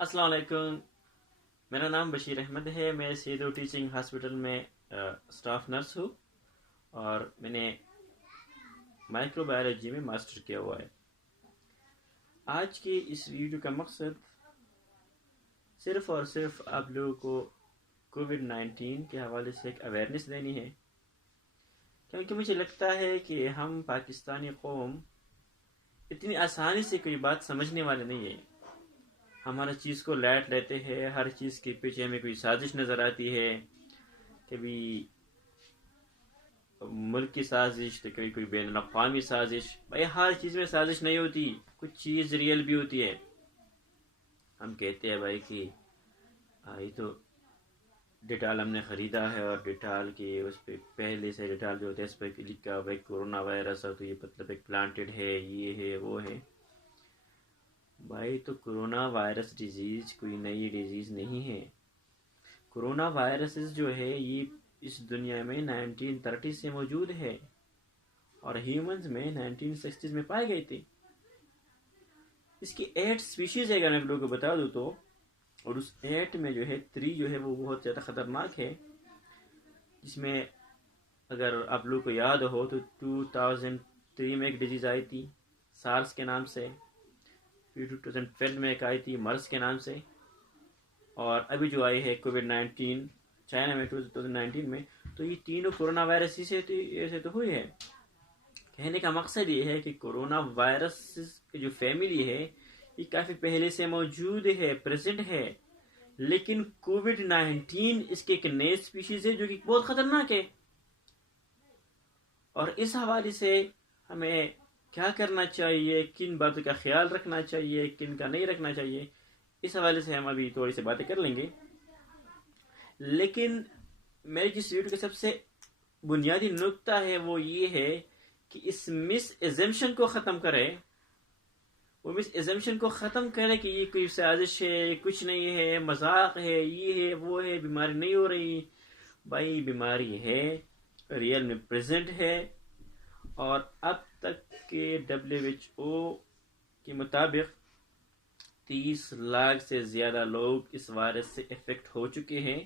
السلام علیکم. میرا نام بشیر احمد ہے. میں سیدو ٹیچنگ ہاسپٹل میں اسٹاف نرس ہوں اور میں نے مائکرو بایولوجی میں ماسٹر کیا ہوا ہے. آج کی اس ویڈیو کا مقصد صرف اور صرف آپ لوگوں کو کووڈ-19 کے حوالے سے ایک اویئرنیس دینی ہے، کیونکہ مجھے لگتا ہے کہ ہم پاکستانی قوم اتنی آسانی سے کوئی بات سمجھنے والے نہیں ہیں. ہم ہر چیز کو لائٹ لیتے ہیں، ہر چیز کے پیچھے ہمیں کوئی سازش نظر آتی ہے. کبھی ملک کی سازش تو کبھی کوئی بین الاقوامی سازش. بھائی ہر چیز میں سازش نہیں ہوتی، کچھ چیز ریئل بھی ہوتی ہے. ہم کہتے ہیں بھائی کہ یہ تو ڈیٹال ہم نے خریدا ہے اور ڈیٹال کے اس پہ پہلے سے ڈیٹال جو ہوتا ہے اس پہ لکھا ہوا ہے کورونا وائرس، اور تو یہ مطلب ایک پلانٹڈ ہے، یہ ہے وہ ہے. بھائی تو کرونا وائرس ڈیزیز کوئی نئی ڈیزیز نہیں ہے. کرونا وائرسز جو ہے یہ اس دنیا میں 1930 سے موجود ہے اور ہیومنز میں 1960 میں پائے گئے تھے. اس کی 8 سپیشیز ہے، اگر میں آپ لوگوں کو بتا دوں تو، اور اس 8 میں جو ہے 3 جو ہے وہ بہت زیادہ خطرناک ہے. جس میں اگر آپ لوگوں کو یاد ہو تو 2003 میں ایک ڈیزیز آئی تھی سارس کے نام سے، پھر 2012 میں ایک آئی تھی مرس کے نام سے، اور ابھی جو آئی ہے کووڈ-19 چائنا میں 2019 میں. تو یہ تینوں کورونا وائرس ہی سے تو ہوئی ہے. کہنے کا مقصد یہ ہے کہ کورونا وائرس کی جو فیملی ہے یہ کافی پہلے سے موجود ہے، پریزنٹ ہے، لیکن کووڈ-19 اس کے ایک نئے سپیشیز ہے جو کہ بہت خطرناک ہے. اور اس حوالے سے ہمیں کیا کرنا چاہیے، کن باتوں کا خیال رکھنا چاہیے، کن کا نہیں رکھنا چاہیے، اس حوالے سے ہم ابھی تھوڑی سی باتیں کر لیں گے. لیکن میری جس ویڈیو کا سب سے بنیادی نقطہ ہے وہ یہ ہے کہ اس مس ایزمپشن کو ختم کرے. وہ مس ایزمپشن کو ختم کرے کہ یہ کوئی سازش ہے، کچھ نہیں ہے، مذاق ہے، یہ ہے وہ ہے، بیماری نہیں ہو رہی. بھائی بیماری ہے، ریئل میں پریزنٹ ہے، اور اب تک کے WHO کے مطابق 30 لاکھ سے زیادہ لوگ اس وائرس سے افیکٹ ہو چکے ہیں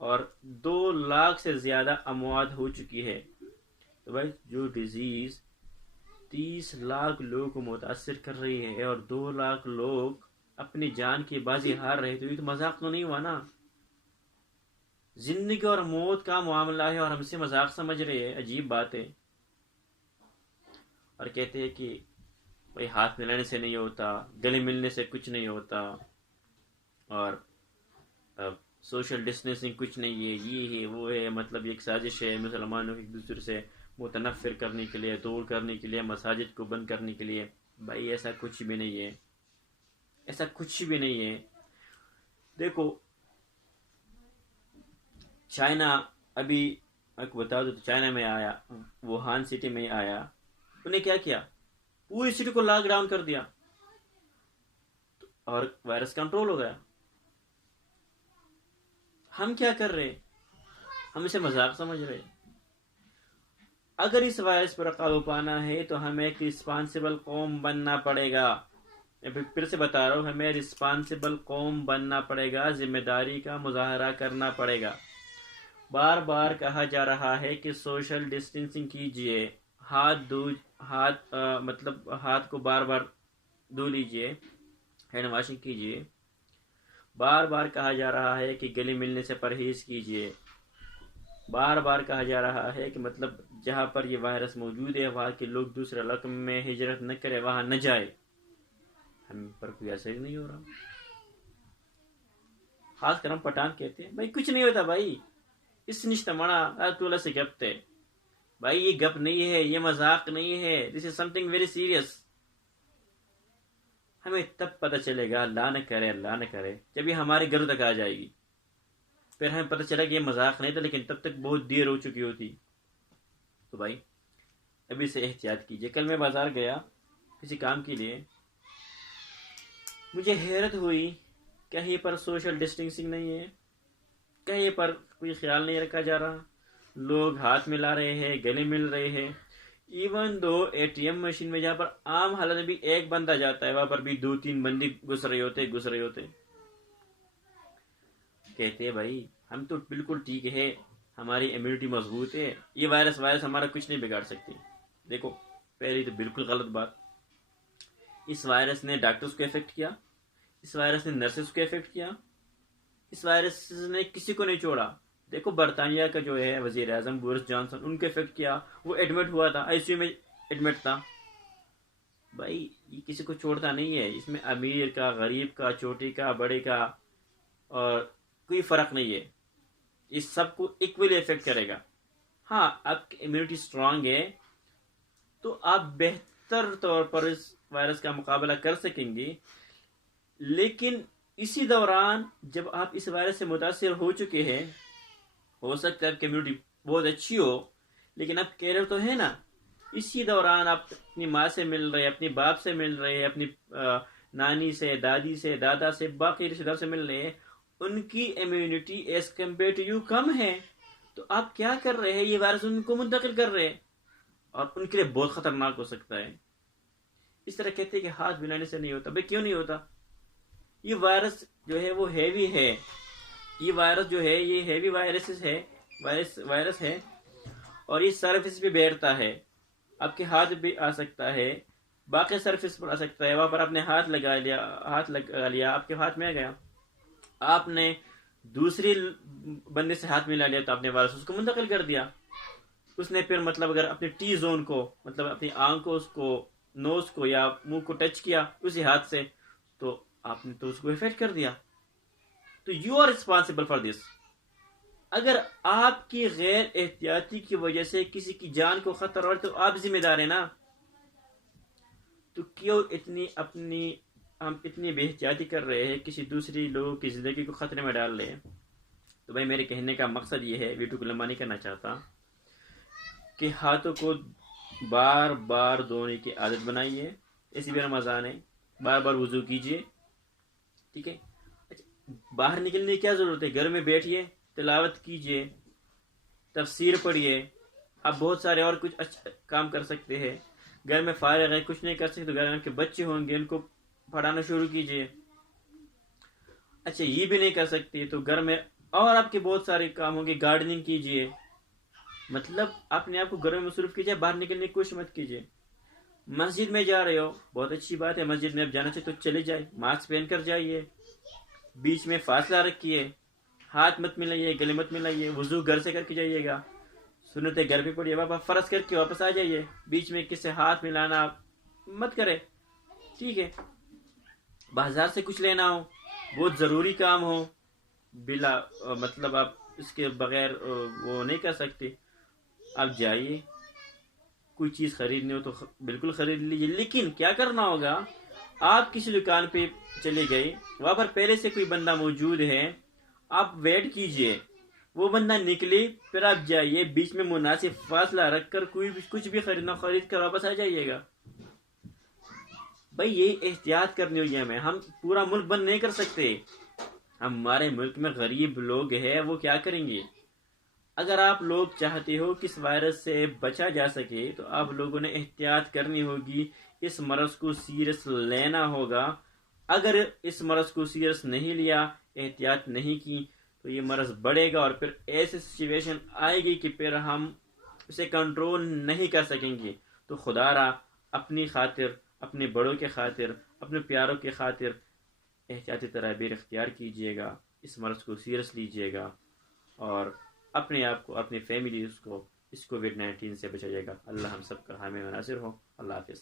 اور 2 لاکھ سے زیادہ اموات ہو چکی ہے. تو بھائی جو ڈیزیز 30 لاکھ لوگوں کو متاثر کر رہی ہے اور 2 لاکھ لوگ اپنی جان کی بازی ہار رہے تو یہ تو مذاق تو نہیں ہوا نا. زندگی اور موت کا معاملہ ہے اور ہم سے مذاق سمجھ رہے ہیں. عجیب بات ہے. اور کہتے ہیں کہ بھائی ہاتھ ملانے سے نہیں ہوتا، گلے ملنے سے کچھ نہیں ہوتا، اور سوشل ڈسٹینسنگ کچھ نہیں ہے، یہ ہے وہ ہے. مطلب یہ ایک سازش ہے مسلمانوں کو ایک دوسرے سے متنفر کرنے کے لیے، دور کرنے کے لیے، مساجد کو بند کرنے کے لیے. بھائی ایسا کچھ بھی نہیں ہے، ایسا کچھ بھی نہیں ہے. دیکھو چائنا، ابھی میں کو بتا دوں تو چائنا میں آیا، ووہان سٹی میں آیا، انہیں کیا کیا، پوری سٹی کو لاک ڈاؤن کر دیا اور وائرس کنٹرول ہو گیا. ہم کیا کر رہے، ہم اسے مذاق سمجھ رہے. اگر اس وائرس پر قابو پانا ہے تو ہمیں ایک رسپانسبل قوم بننا پڑے گا. میں پھر سے بتا رہا ہوں، ہمیں رسپانسبل قوم بننا پڑے گا، ذمہ داری کا مظاہرہ کرنا پڑے گا. بار بار کہا جا رہا ہے کہ سوشل ڈسٹینسنگ کیجئے، ہاتھ کو بار بار دھو لیجئے، ہینڈ واشنگ کیجئے. بار بار کہا جا رہا ہے کہ گلے ملنے سے پرہیز کیجئے. بار بار کہا جا رہا ہے کہ مطلب جہاں پر یہ وائرس موجود ہے وہاں کے لوگ دوسرے علاقوں میں ہجرت نہ کرے، وہاں نہ جائے. ہم پر کوئی اثر ہی نہیں ہو رہا. خاص کر ہم پٹھان کہتے ہیں بھائی کچھ نہیں ہوتا. بھائی اس نشتمنا تولا سے گپتے. بھائی یہ گپ نہیں ہے، یہ مذاق نہیں ہے. دس از سم تھنگ ویری سیریس. ہمیں تب پتہ چلے گا، اللہ نہ کرے اللہ نہ کرے، جب یہ ہمارے گھروں تک آ جائے گی. پھر ہمیں پتہ چلا کہ یہ مذاق نہیں تھا، لیکن تب تک بہت دیر ہو چکی ہوتی. تو بھائی ابھی سے احتیاط کیجیے. کل میں بازار گیا کسی کام کے لیے، مجھے حیرت ہوئی، کہیں پر سوشل ڈسٹینسنگ نہیں ہے، کہیں پر کوئی خیال نہیں رکھا جا رہا. لوگ ہاتھ ملا رہے ہیں، گلے مل رہے ہیں. ایون دو ATM مشین میں جہاں پر عام حالت میں بھی ایک بندہ جاتا ہے وہاں پر بھی 2-3 بندے گھس رہے ہوتے. کہتے ہیں بھائی ہم تو بالکل ٹھیک ہے, ہماری امیونٹی مضبوط ہے, یہ وائرس ہمارا کچھ نہیں بگاڑ سکتی. دیکھو پہلی تو بالکل غلط بات. اس وائرس نے ڈاکٹرز کو افیکٹ کیا, اس وائرس نے نرسز کو افیکٹ کیا, اس وائرس نے کسی کو نہیں چھوڑا. دیکھو برطانیہ کا جو ہے وزیر اعظم بورس جانسن, ان کو افیکٹ کیا, وہ ایڈمٹ ہوا تھا, ICU میں ایڈمٹ تھا. بھائی یہ کسی کو چھوڑتا نہیں ہے, اس میں امیر کا, غریب کا, چھوٹے کا, بڑے کا اور کوئی فرق نہیں ہے, اس سب کو ایکولی افیکٹ کرے گا. ہاں آپ کی امیونٹی اسٹرانگ ہے تو آپ بہتر طور پر اس وائرس کا مقابلہ کر سکیں گے, لیکن اسی دوران جب آپ اس وائرس سے متاثر ہو چکے ہیں, ہو سکتا ہے آپ کی امیونٹی بہت اچھی ہو, لیکن آپ کہہ رہے تو ہے نا, اسی دوران آپ اپنی ماں سے مل رہے, اپنی باپ سے مل رہے, اپنی نانی سے, دادی سے, دادا سے, باقی رشتہ دار سے مل رہے ہیں, ان کی immunity as compared to you کم ہے, تو آپ کیا کر رہے ہیں, یہ وائرس ان کو منتقل کر رہے ہیں اور ان کے لیے بہت خطرناک ہو سکتا ہے. اس طرح کہتے ہیں کہ ہاتھ ملانے سے نہیں ہوتا. بھائی کیوں نہیں ہوتا؟ یہ وائرس جو ہے وہ ہیوی ہے, یہ وائرس جو ہے یہ ہیوی وائرس ہے اور یہ سرفیس پہ بیٹھتا ہے, آپ کے ہاتھ بھی آ سکتا ہے, باقی سرفیس پر آ سکتا ہے. وہاں پر آپ نے ہاتھ لگا لیا, آپ کے ہاتھ میں آ گیا, آپ نے دوسری بندے سے ہاتھ ملا لیا تو آپ نے وائرس اس کو منتقل کر دیا. اس نے پھر مطلب اگر اپنے T زون کو, مطلب اپنی آنکھ کو, اس کو نوز کو یا منہ کو ٹچ کیا اسی ہاتھ سے, تو آپ نے تو اس کو افیکٹ کر دیا. تو you are responsible for this. اگر آپ کی غیر احتیاطی کی وجہ سے کسی کی جان کو خطرہ ہو تو آپ ذمہ دار ہیں نا. تو کیوں ہم اتنی بے احتیاطی کر رہے ہیں, کسی دوسری لوگوں کی زندگی کو خطرے میں ڈال رہے ہیں. تو بھائی میرے کہنے کا مقصد یہ ہے, ویڈیو کو لمبا نہیں کرنا چاہتا, کہ ہاتھوں کو بار بار دھونے کی عادت بنائیے. ایسی بھی رمضان ہے, بار بار وضو کیجیے, ٹھیک ہے. باہر نکلنے کی کیا ضرورت ہے, گھر میں بیٹھیے, تلاوت کیجیے, تفسیر پڑھیے. آپ بہت سارے اور کچھ اچھا کام کر سکتے ہیں. گھر میں فارغ ہے, کچھ نہیں کر سکتے تو گھر میں کے بچے ہوں گے, ان کو پڑھانا شروع کیجیے. اچھا یہ بھی نہیں کر سکتے تو گھر میں اور آپ کے بہت سارے کام ہوں گے, گارڈننگ کیجیے. مطلب اپنے آپ کو گھر میں مصروف کیجیے, باہر نکلنے کی کوشش مت کیجیے. مسجد میں جا رہے ہو, بہت اچھی بات ہے, مسجد میں اب جانا چاہیے تو چلے جائے, ماسک پہن کر جائیے, بیچ میں فاصلہ رکھیے, ہاتھ مت ملائیے, گلے مت ملائیے, وضو گھر سے کر کے جائیے گا, سنتیں گھر پہ پڑھیے, واپس فرض کر کے واپس آ جائیے, بیچ میں کس سے ہاتھ ملانا مت کرے, ٹھیک ہے. بازار سے کچھ لینا ہو, بہت ضروری کام ہو, بلا مطلب آپ اس کے بغیر وہ نہیں کر سکتے, آپ جائیے. کوئی چیز خریدنی ہو تو بالکل خرید لیجیے, لیکن کیا کرنا ہوگا, آپ کسی دکان پہ چلے گئے, وہاں پر پہلے سے کوئی بندہ موجود ہے, آپ ویٹ کیجئے, وہ بندہ نکلے, پھر آپ جائیے, بیچ میں مناسب فاصلہ رکھ کر کوئی بھی کچھ بھی خریدنا خرید کر واپس آ جائیے گا. بھائی یہ احتیاط کرنی ہوگی ہمیں. ہم پورا ملک بند نہیں کر سکتے. ہمارے ملک میں غریب لوگ ہیں, وہ کیا کریں گے؟ اگر آپ لوگ چاہتے ہو کہ اس وائرس سے بچا جا سکے تو آپ لوگوں نے احتیاط کرنی ہوگی, اس مرض کو سیریس لینا ہوگا. اگر اس مرض کو سیریس نہیں لیا, احتیاط نہیں کی, تو یہ مرض بڑھے گا اور پھر ایسی سچویشن آئے گی کہ پھر ہم اسے کنٹرول نہیں کر سکیں گے. تو خدا را اپنی خاطر, اپنے بڑوں کے خاطر, اپنے پیاروں کے خاطر احتیاطی تدابیر اختیار کیجیے گا, اس مرض کو سیریس لیجیے گا اور اپنے آپ کو, اپنی فیملیز کو اس کووڈ-19 سے بچائیے گا. اللہ ہم سب کا حامی و ناصر ہو. اللہ حافظ.